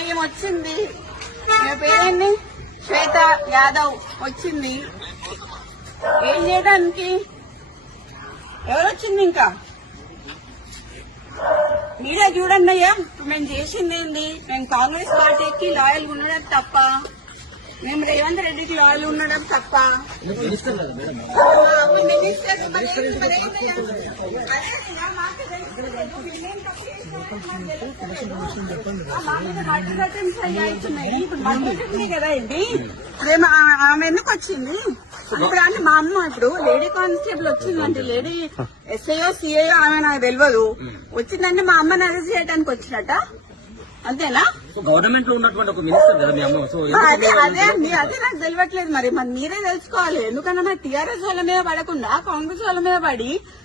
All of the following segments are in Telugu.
ఈమె వచ్చింది ఈమె పేరేంటి శ్వేత యాదవ్ వచ్చింది ఏం చేయడానికి ఎవరు వచ్చింది ఇంకా మీరే చూడండి అయ్యా మేము చేసింది ఏంది మేము కాంగ్రెస్ పార్టీకి లాయల్ ఉండడం తప్ప మేము రేవంత్ రెడ్డికి లాయల్ ఉండడం తప్ప మినిస్టర్ మేమేం ఆమె ఎందుకు వచ్చింది? ఇప్పుడు అంటే మా అమ్మ ఇప్పుడు లేడీ కానిస్టేబుల్ వచ్చిందంటే లేడీ ఎస్ఐఓ సిఐఓ ఆమె నాకు తెలియదు వచ్చిందంటే మా అమ్మని అరెస్ట్ చేయడానికి వచ్చినట్ట? అంతేనా? గవర్నమెంట్లో ఉన్నటువంటి ఒక మినిస్టర్ కదా మీ అమ్మ. సో ఆ, అదే అదే అండి అదే నాకు తెలియట్లేదు మరి. మరి మీరే తెలుసుకోవాలి. ఎందుకన్నా టీఆర్ఎస్ వాళ్ళ మీద పడకుండా కాంగ్రెస్ వాళ్ళ మీద పడి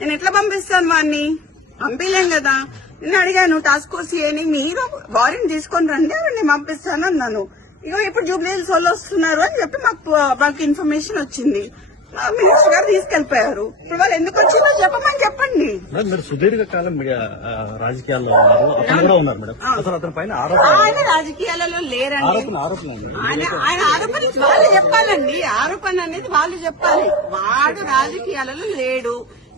నేను ఎట్లా పంపిస్తాను వాడిని పంపించలేం కదా. నేను అడిగాను టాస్క్ ఫోర్స్ ఏని మీరు వారెంట్ తీసుకొని రండి నేను పంపిస్తాను అన్నాను. ఇగో ఇప్పుడు జూబ్లీహిల్స్ వాళ్ళు వస్తున్నారు అని చెప్పి మాకు మాకు ఇన్ఫర్మేషన్ వచ్చింది. మినిస్టర్ గారు తీసుకెళ్ళిపోయారు ఇప్పుడు వాళ్ళు ఎందుకు వచ్చిందో చెప్పమని చెప్పండి. మీరు సుదీర్ఘకాలం మీడియా ఆ, రాజకీయాల్లో ఆయన రాజకీయాలలో లేరండి. ఆయన ఆరోపణ వాళ్ళు చెప్పాలండి. ఆరోపణ అనేది వాళ్ళు చెప్పాలి. వాడు రాజకీయాలలో లేడు.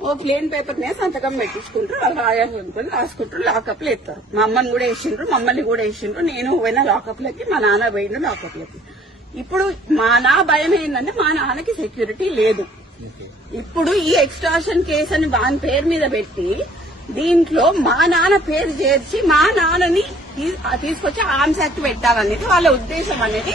ఓ ప్లేన్ పేపర్ మీద సంతకం పెట్టించుకుంటారు వాళ్ళు రాయాలనుకుని రాసుకుంటారు లాకప్లో ఎత్తారు మా అమ్మని కూడా వేసిండ్రు మమ్మల్ని కూడా వేసిండ్రు. నేను పోయిన లాకప్ లకి మా నాన్న పోయిండు లాకప్ లకి ఇప్పుడు మా నా భయం ఏంటంటే మా నాన్నకి సెక్యూరిటీ లేదు. ఇప్పుడు ఈ ఎక్స్ట్రాషన్ కేసు అని వాని పేరు మీద పెట్టి దీంట్లో మా నాన్న పేరు చేర్చి మా నాన్నని తీసుకొచ్చి ఆర్మ్స్ యాక్ట్ పెట్టాలనేది వాళ్ళ ఉద్దేశం అనేది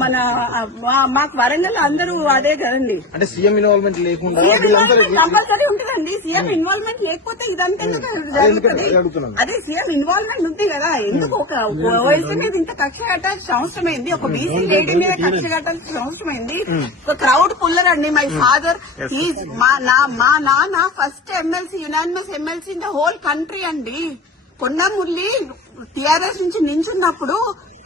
మన మాకు వరంగల్ అందరూ అదే కదండి. అంటే సీఎం ఇన్వాల్వ్మెంట్ లేకుండా కంపల్సరీ ఉంటుందండి. సీఎం ఇన్వాల్వ్మెంట్ లేకపోతే ఇదంతా జరుగుతుంది. అదే సీఎం ఇన్వాల్వ్మెంట్ ఉంది కదా. ఎందుకు ఒక వయసు మీద ఇంత కక్ష కట్టాల్సిన అవసరం ఏంది? ఒక బీసీ లేడీ మీద కక్ష కట్టాల్సిన అవసరం ఏంది? ఒక క్రౌడ్ పుల్లర్ అండి మై ఫాదర్ ఈజ్ మా నా మా నాన్న first MLC unanimous MLC in the whole country అండి. కొండ మురళి టీఆర్ఎస్ నుంచి నించున్నప్పుడు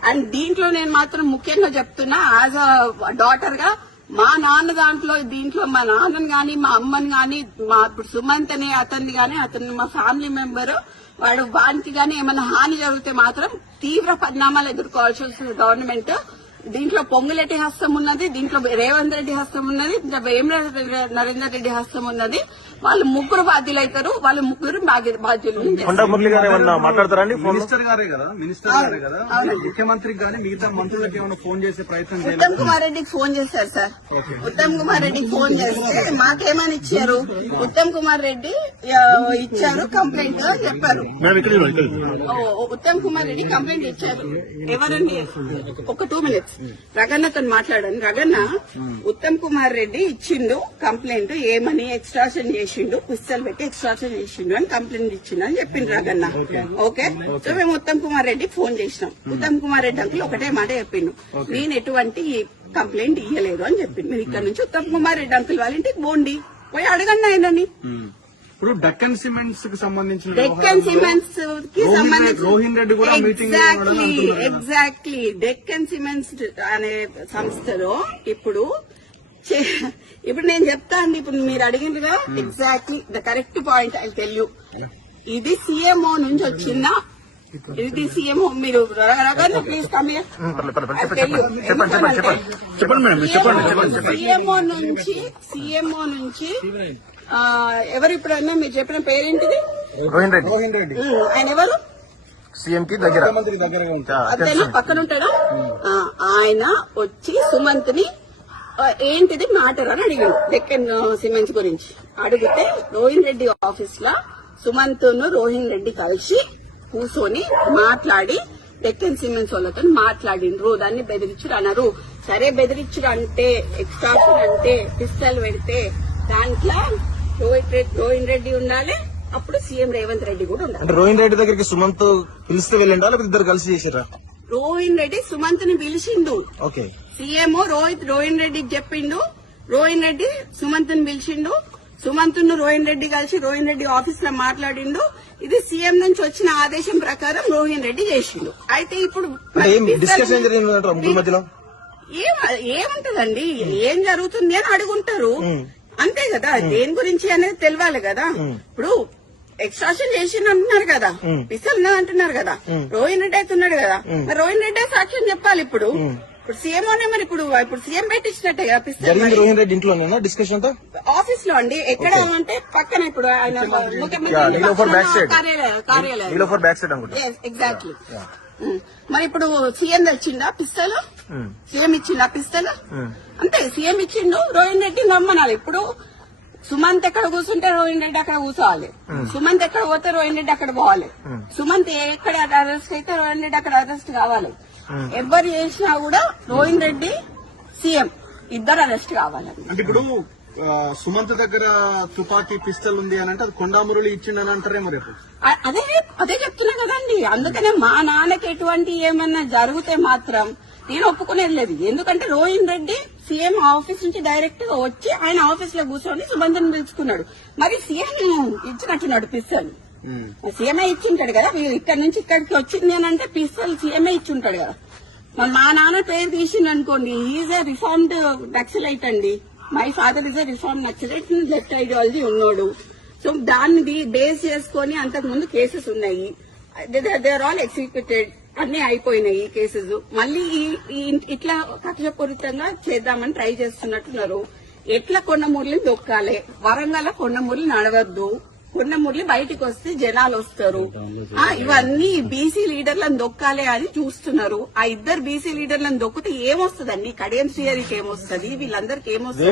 అండ్ దీంట్లో నేను మాత్రం ముఖ్యంగా చెప్తున్నా యాజ్ అ డాటర్గా మా నాన్న దాంట్లో దీంట్లో మా నాన్నని గాని మా అమ్మని గాని మా ఇప్పుడు సుమంత్ అనే అతన్ని గాని అతను మా ఫ్యామిలీ మెంబర్ వాడు వానికి గాని ఏమైనా హాని జరిగితే మాత్రం తీవ్ర పరిణామాలు ఎదుర్కోవాల్సి వస్తుంది గవర్నమెంట్. దీంట్లో పొంగులెట్టి హస్తం ఉన్నది దీంట్లో రేవంత్ రెడ్డి హస్తం ఉన్నది దీంట్లో నరేంద్ర నరేందర్ రెడ్డి హస్తం ఉన్నది. వాళ్ళు ముగ్గురు బాధ్యులు అవుతారు వాళ్ళ ముగ్గురు బాధ్య- బాధ్యులు కొండ మురళి గారు ఏమన్నా మాట్లాడతారా అండి? ఫోన్ మినిస్టర్ గారే కదా మినిస్టర్ గారే కదా. ముఖ్యమంత్రికి కానీ మిగతా మంత్రులకి ఏమైనా ఫోన్ చేసే ప్రయత్నం చేయలేదు? ఉత్తమ్ కుమార్ రెడ్డికి ఫోన్ చేశారు సార్. ఉత్తమ్ కుమార్ రెడ్డికి ఫోన్ చేస్తే మాకేమని ఇచ్చారు? ఉత్తమ్ కుమార్ రెడ్డి ఇచ్చారు కంప్లైంట్ అని చెప్పారు. ఉత్తమ్ కుమార్ రెడ్డి కంప్లైంట్ ఇచ్చారు. ఎవరండి? ఒక టూ మినిట్స్ రగన్నతో మాట్లాడాను. రగన్న ఉత్తమ్ కుమార్ రెడ్డి ఇచ్చిండు కంప్లైంట్ ఏమని? ఎక్స్ట్రాషన్ చేసిండు పిస్తల్ పెట్టి ఎక్స్ట్రాషన్ చేసిండు అని కంప్లైంట్ ఇచ్చిండు అని చెప్పిండు రగన్న ఓకే సో మేము ఉత్తమ్ కుమార్ రెడ్డి ఫోన్ చేసినాం. ఉత్తమ్ కుమార్ రెడ్డి అంకుల్ ఒకటే మాట చెప్పిండు. నేను ఎటువంటి కంప్లైంట్ ఇయ్యలేదు అని చెప్పిండు. మీరు ఇక్కడ నుంచి ఉత్తమ్ కుమార్ రెడ్డి అంకుల్ వాళ్ళ ఇంటికి పోండి. పోయి అడగండి ఆయనని. ఇప్పుడు డక్కన్ సిమెంట్స్కి సంబంధించిన డెక్కన్ సిమెంట్స్కి సంబంధించి రోహిన్ రెడ్డి కూడా ఎగ్జాక్ట్లీ. ఎగ్జాక్ట్లీ డెక్కన్ సిమెంట్స్ అనే సంస్థలో ఇప్పుడు ఇప్పుడు నేను చెప్తా అండి ఇప్పుడు మీరు అడిగిందిగా exactly the correct point I tell you ఇది సీఎంఓ నుంచి వచ్చిందా? ఇది సీఎంఓ మీరు ప్లీజ్ కమ్ చెప్పండి చెప్పండి సీఎంఓ నుంచి సీఎంఓ నుంచి ఆ, ఎవరు ఇప్పుడన్నా మీరు చెప్పిన పేరేంటిది? రోహిన్ రెడ్డి. రోహిన్ రెడ్డి. ఉమ్, ఆయన ఎవరు? సీఎం కి దగ్గర. పక్కన ఉంటాడా? ఆ, ఆయన వచ్చి సుమంత్ని ఏంటిది? మ్యాటర్ అని అడిగాను. డెక్కన్ సిమెంట్స్ గురించి. అడిగితే రోహిన్ రెడ్డి ఆఫీస్లో సుమంత్ను రోహిన్ రెడ్డి కలిసి కూర్చొని మాట్లాడి డెక్కన్ సిమెంట్స్ వాళ్ళతో మాట్లాడిండ్రు. దాన్ని బెదిరించుడు అన్నారు సరే బెదిరించుడు అంటే ఎక్స్ట్రాక్షన్ అంటే పిస్టల్ పెడితే దాంట్లో రోహిత్ రెడ్డి రోహిన్ రెడ్డి ఉండాలి. అప్పుడు సీఎం రేవంత్ రెడ్డి కూడా ఉండాలి. రోహిన్ రెడ్డి దగ్గరికి సుమంత్ పిలిస్తే వెళ్ళండా? ఇద్దరు కలిసి చేసారా రోహిన్ రెడ్డి సుమంత్ని పిలిచిండు. ఓకే. సీఎం రోహిత్ రోహిన్ రెడ్డికి చెప్పిండు. రోహిన్ రెడ్డి సుమంత్ని పిలిచిండు. సుమంత్ను రోహిన్ రెడ్డి కలిసి రోహిన్ రెడ్డి ఆఫీస్లో మాట్లాడిండు. ఇది సీఎం నుంచి వచ్చిన ఆదేశం ప్రకారం రోహిన్ రెడ్డి చేసిండు. అయితే ఇప్పుడు ఏం ఏముంటదండి? ఏం జరుగుతుంది అని అడుగుంటారు. అంతే కదా. దేని గురించి అనేది తెలియాలి కదా. ఇప్పుడు ఎక్స్ట్రాషన్ చేసిండు అంటున్నారు కదా. పిసల్ అంటున్నారు కదా. రోహిన్ రెడ్డి అయితే ఉన్నాడు కదా. మరి రోహిన్ రెడ్డి సాక్ష్యం చెప్పాలి ఇప్పుడు. ఇప్పుడు సీఎం అనే మరి ఇప్పుడు ఇప్పుడు సీఎం పెట్టించినట్టే కదా పిస్తల్ జరిగింది రోహిన్ రెడ్డి ఇంట్లోనేనా డిస్కషన్ ఆఫీస్లో అండి. ఎక్కడ అంటే పక్కన ఇప్పుడు ఆయన ఎగ్జాక్ట్లీ మరి ఇప్పుడు సీఎం తెచ్చిండా పిస్తల్ సీఎం ఇచ్చిండా పిస్తల్ అంతే సీఎం ఇచ్చిండు. రోహిన్ రెడ్డి నమ్మనాలి. ఇప్పుడు సుమంత్ ఎక్కడ కూర్చుంటే రోహిన్ రెడ్డి అక్కడ కూర్చోవాలి. సుమంత్ ఎక్కడ పోతే రోహిన్ రెడ్డి అక్కడ పోవాలి. సుమంత్ ఎక్కడ అరెస్ట్ అయితే రోహిన్ రెడ్డి అక్కడ అరెస్ట్ కావాలి. ఎవరు చేసినా కూడా రోహిన్ రెడ్డి సీఎం. ఇద్దరు అరెస్ట్ కావాలండి అంటే ఇప్పుడు సుమంత్ దగ్గర తుపాకీ పిస్టల్ ఉంది అని అంటే అది కొండామురళి ఇచ్చిండని అంటారేమో రేపు. అదే అదే చెప్తున్నా కదండి. అందుకనే మా నాన్నకి ఎటువంటి ఏమన్నా జరిగితే మాత్రం నేను ఒప్పుకునేది లేదు. ఎందుకంటే రోహిన్ రెడ్డి సీఎం ఆఫీస్ నుంచి డైరెక్ట్గా వచ్చి ఆయన ఆఫీస్లో కూర్చొని సుబంధన్ పిలుచుకున్నాడు. మరి సీఎం ఇచ్చినట్టున్నాడు పిస్తల్ ఉమ్. సీఎంఏ ఇచ్చింటాడు కదా ఇక్కడ నుంచి ఇక్కడికి వచ్చింది అని అంటే పిస్తల్ సీఎంఏ ఇచ్చుంటాడు కదా. మరి మా నాన్న పేరు తీసిండు అనుకోండి ఈజ్ ఏ రిఫార్మ్డ్ నక్సలైట్ అండి. My father is a reform naxalite left ideology ఉన్నాడు. సో దాన్ని బేస్ చేసుకొని అంతకు ముందు కేసెస్ ఉన్నాయి. దే ఆర్ ఆల్ ఎగ్జిక్యూటెడ్ అన్ని అయిపోయినాయి కేసెస్. మళ్ళీ ఈ- ఇట్లా కక్షపూరితంగా చేద్దామని ట్రై చేస్తున్నట్టున్నారు. ఎట్లా కొండమూర్లు దొక్కాలి? వరంగల్ కొండమూర్లు నడవద్దు. కొండమూర్లు బయటికి వస్తే జనాలు వస్తారు. ఆ, ఇవన్నీ బీసీ లీడర్లను దొక్కాలి అని చూస్తున్నారు. ఆ ఇద్దరు బీసీ లీడర్లను దొక్కితే ఏమొస్తుందండి? కడియం శ్రీహరికి ఏమొస్తుంది? వీళ్ళందరికీ ఏమొస్తుంది?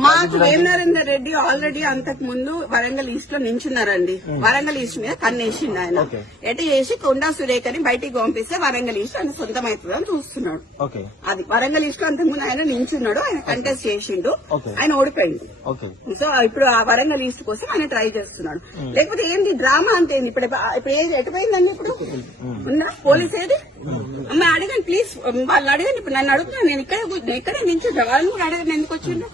మాకు వేమనరేందర్ రెడ్డి ఆల్రెడీ అంతకు ముందు వరంగల్ ఈస్ట్లో నించున్నారండి. వరంగల్ ఈస్ట్ మీద కన్నేసిండు ఆయన. ఎటు చేసి కొండా సురేఖని బయటికి పంపిస్తే వరంగల్ ఈస్ట్ ఆయన సొంతమవుతుందని చూస్తున్నాడు. ఓకే. అది వరంగల్ ఈస్ట్లో అంతకు ముందు ఆయన నించున్నాడు ఆయన కంటెస్ట్ చేసిండు. ఆయన ఓడిపోయింది సో ఇప్పుడు ఆ వరంగల్ ఈస్ట్ కోసం ఆయన ట్రై చేస్తున్నాడు. లేకపోతే ఏంటి డ్రామా అంటే ఇప్పుడు ఇప్పుడు ఏది ఎటుపోయిందండి ఇప్పుడు? ఉందా? పోలీస్ ఏది? అమ్మ అడగండి ప్లీజ్ వాళ్ళు అడగండి ఇప్పుడు నన్ను అడుగుతున్నాను నేను ఇక్కడ ఇక్కడే నుంచి వాళ్ళని కూడా అడగండి ఎందుకు వచ్చిండు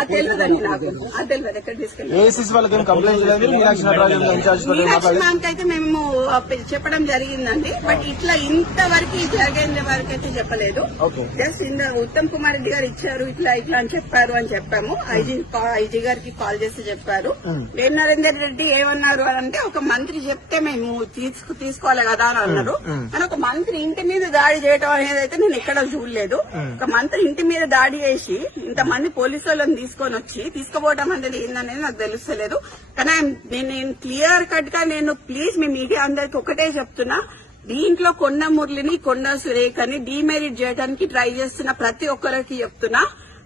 అది తెలియదండి నాకు. అది తెలియదు ఎక్కడ తీసుకెళ్ళి అయితే మేము చెప్పడం జరిగిందండి. బట్ ఇట్లా ఇంతవరకు జరిగేంత వరకు అయితే చెప్పలేదు. ఓకే జస్ట్ ఇంద ఉత్తమ్ కుమార్ రెడ్డి గారు ఇచ్చారు ఇట్లా ఇట్లా అని చెప్పారు అని చెప్పాము. ఐజీ ఐజీ గారికి కాల్ చేసి చెప్పారు. వేం నరేందర్ రెడ్డి ఏమన్నారు అని అంటే ఒక మంత్రి చెప్తే మేము తీసుకు తీసుకోవాలి కదా అని అన్నారు. కానీ ఒక మంత్రి ఇంటి మీద దాడి చేయడం అనేది అయితే నేను ఎక్కడ చూడలేదు. ఒక మంత్రి ఇంటి మీద దాడి చేసి ఇంతమంది పోలీసు వాళ్ళని తీసుకొని వచ్చి తీసుకుపోవడం అనేది ఏందనేది నాకు తెలుస్తలేదు. కానీ నేను క్లియర్ కట్గా నేను ప్లీజ్ మీ మీడియా అందరికి ఒకటే చెప్తున్నా. దీంట్లో కొండ మురళిని కొండ సురేఖని డీమెరిట్ చేయడానికి ట్రై చేస్తున్న ప్రతి ఒక్కరికి చెప్తున్నా.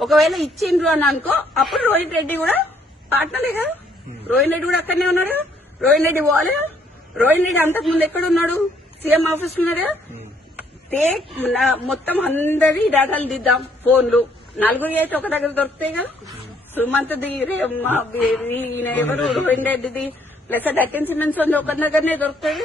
ఒకవేళ ఇచ్చిండ్రు అని అనుకో అప్పుడు రోహిత్ రెడ్డి కూడా పార్ట్నరే కదా. రోహిత్ రెడ్డి కూడా అక్కడనే ఉన్నాడు. రోహిత్ రెడ్డి కదా రోహిత్ రెడ్డి అంతకు ముందు ఎక్కడ ఉన్నాడు? సీఎం ఆఫీస్ ఉన్నాడు టేక్ నా- మొత్తం అందరి డేటాలు దిద్దాం ఫోన్లు. నలుగురు అయితే ఒక దగ్గర దొరుకుతాయి కదా. సుమంత్ ది ఈయన ఎవరు? రోహిన్ రెడ్డిది. ప్లస్ డట్టెన్ సిమెంట్స్ ఉంది ఒక దగ్గరనే దొరుకుతుంది.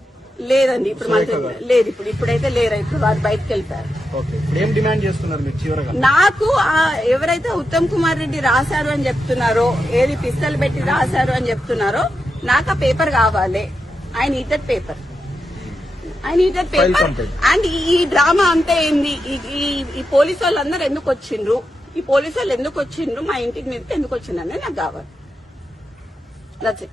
లేదండి ఇప్పుడు మంత్రి లేదు ఇప్పుడు ఇప్పుడైతే లేరు? ఇప్పుడు వారు బయటకు చివరగా? నాకు ఎవరైతే ఉత్తమ్ కుమార్ రెడ్డి రాశారు అని చెప్తున్నారో ఏది పిస్తల్ పెట్టి రాశారు అని చెప్తున్నారో నాకు ఆ పేపర్ కావాలి. I need that paper. I need that paper. And ఈ డ్రామా అంతా ఏంది? ఈ- పోలీసు వాళ్ళందరూ ఎందుకు వచ్చిండ్రు? ఈ పోలీసు వాళ్ళు ఎందుకు వచ్చిండ్రు? మా ఇంటికి మీదకి ఎందుకు వచ్చిండ్రు అనేది నాకు కావాలి. That's it